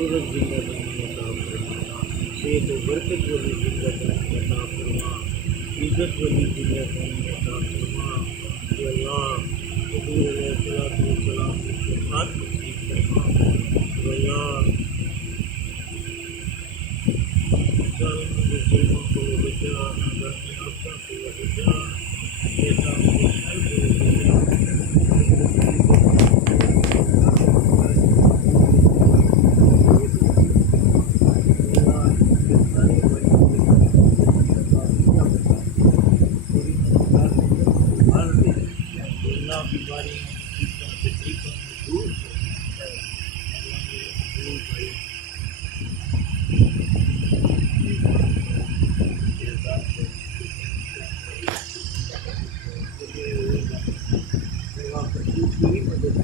खूबसूरत ज़िंदगी अता फरमा, सेहत व बरकत वाली ज़िंदगी अता फरमा, इज़्ज़त वाली ज़िंदगी अता फरमा। या अल्लाह हुज़ूर अलैहिस्सलातु वस्सलाम की शफ़ाअत नसीब फरमा। या अल्लाह ज़ालिमों के जुल्मों को बचा, नादानी आफ़तों से बचा, शैतान के शर से बीमारियों तकलीफों में दूर पूरी मदद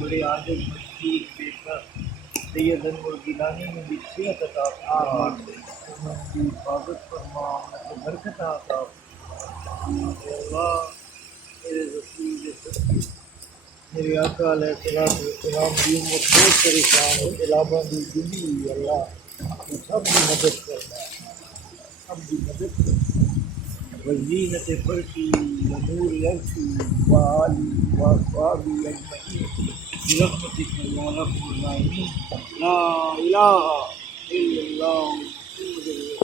बड़े आजम मशकीर बेकर सैयदन व गिलानी में भी सेहत अता फरमा, उनकी हिफाजत फरमा, उनकी बरकत अता फरमा। या अल्लाह मेरे रसूल मेरे आका अलैहिस्सलातु वस्सलाम की उम्मत बहुत परेशान है, इलाबा दी दुनी अल्लाह तो सब की मदद करना, सब की मदद करना। वज़ीनत फ़र्शी व नूर अर्शी व आली व अस्हाबी अजमईन बिरहमतिक या रब्बल आलमीन। ला इलाहा इल्लल्लाह मुहम्मदुर